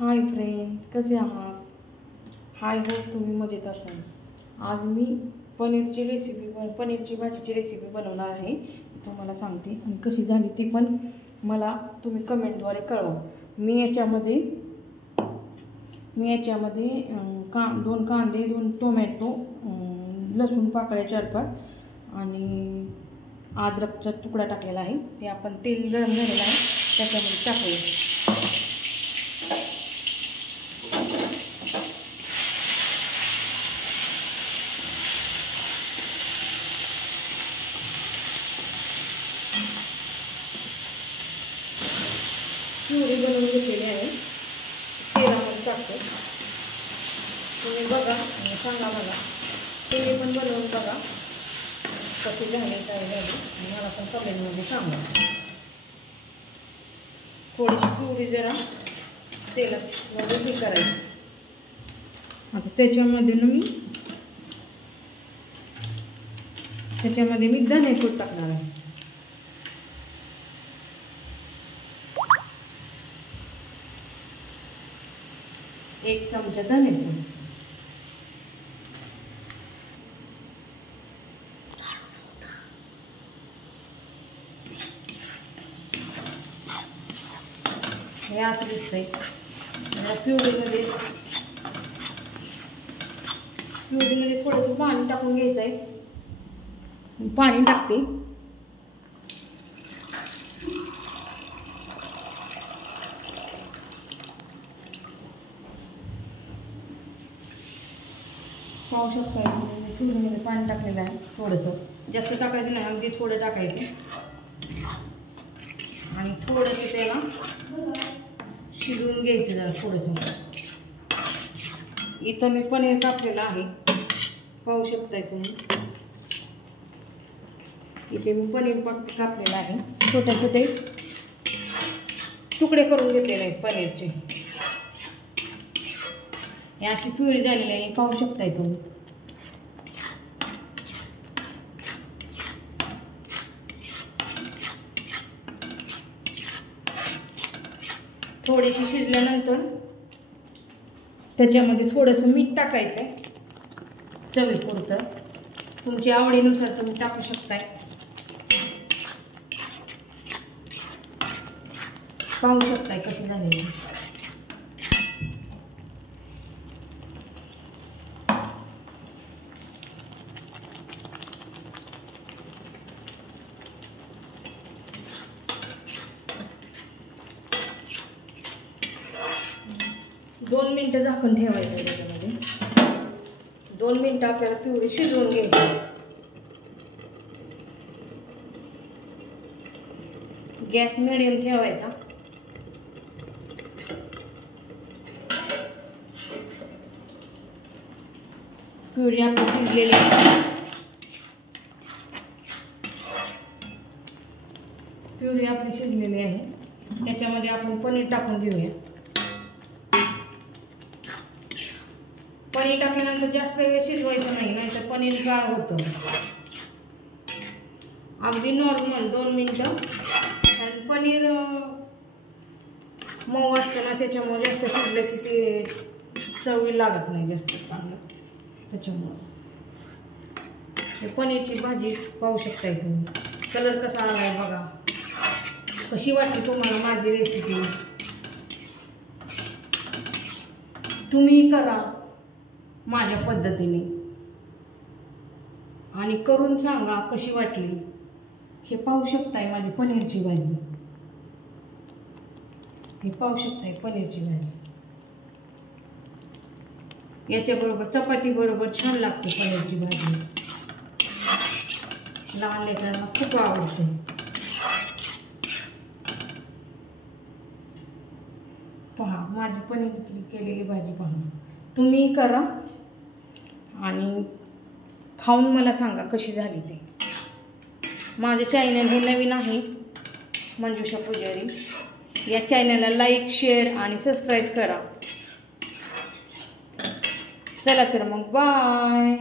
Hi friend, कसे आहात? हाय हो, तुम्ही मजेत असाल. आज मी पनीरची भाजीची रेसिपी बनवणार आहे. तुम्हाला सांगते आणि कशी झाली ती पण मला तुम्ही कमेंटद्वारे कळवा. मी याच्यामध्ये 2 कांदे, 2 टोमॅटो, लसूण पाकळ्या 4-5 आणि अद्रकचा तुकडा टाकलेला आहे. ते आपण तेल गरम झालेलं आहे त्याच्यामध्ये टाकूया. प्युरी बनवून घेतलेली आहे, तेलामध्ये टाकतो. तुम्ही बघा, सांगा मला, तुम्ही पण बनवून बघा कशी झाली, काय झाली, आणि मला पण कमेंटमध्ये सांगा. थोडीशी प्युरी जरा तेलामध्ये हे करायची. आता त्याच्यामध्ये मी धनेपूड टाकणार आहे. एक चमचा धनेपूड, हे असं दिसतंय. प्युरीमध्ये थोडंसं पाणी टाकून घ्यायचं आहे. पाणी टाकते. पाहू शकता, प्युरीमध्ये पाणी टाकलेलं आहे. थोडंसं जास्त टाकायचं नाही, अगदी थोडं टाकायचं आणि थोडंसं त्याला शिजवून घ्यायचं जरा थोडंसं. इथं मी पनीर कापलेलं आहे, पाहू शकताय तुम्ही. इथे मी पनीर कापलेलं आहे, छोटे छोटे तुकडे करून घेतलेले आहेत पनीरचे. हे अशी प्युरी झालेली आहे, पाहू शकताय तुम्ही. थोडीशी शिजल्यानंतर त्याच्यामध्ये थोडंसं मीठ टाकायचं आहे, चवीपुरतं. तुमच्या आवडीनुसार तुम्ही टाकू शकताय. पाहू शकताय कशी झालेली. दोन मिनटं झाकण ठेवायचं त्याच्यामध्ये. 2 मिनटं आपल्याला प्युरी शिजवून घ्यायची. गॅस मिडियम ठेवायचा. प्युरी आपली शिजलेली आहे. त्याच्यामध्ये आपण पनीर टाकून घेऊया. पनीर टाकल्यानंतर जास्त वेळ शिजवायचं नाही, नाहीतर पनीर गाळ होतं. अगदी नॉर्मल 2 मिनटं. आणि पनीर मऊ असतं ना, त्याच्यामुळे जास्त शिजलं की ते चवी लागत नाही जास्त चांगलं. त्याच्यामुळं पनीरची भाजी पाहू शकताय तुम्ही. कलर कसा आलाय बघा. कशी वाटली तुम्हाला माझी रेसिपी? तुम्ही करा माझ्या पद्धतीने आणि करून सांगा कशी वाटली. हे पाहू शकताय माझी पनीरची भाजी. हे पाहू शकताय पनीरची भाजी. याच्याबरोबर चपाती बरोबर छान लागते पनीरची भाजी. लहान लेकरांना खूप आवडते. पहा माझी पनीर केलेली भाजी पहा. तुम्ही करा आणि खाऊन मला सांगा कशी झाली ते. माझे चॅनल हे नवीन आहे, मंजुषा पुजारी. या चॅनलला लाईक, शेअर आणि सबस्क्राईब करा. चला तर मग, बाय.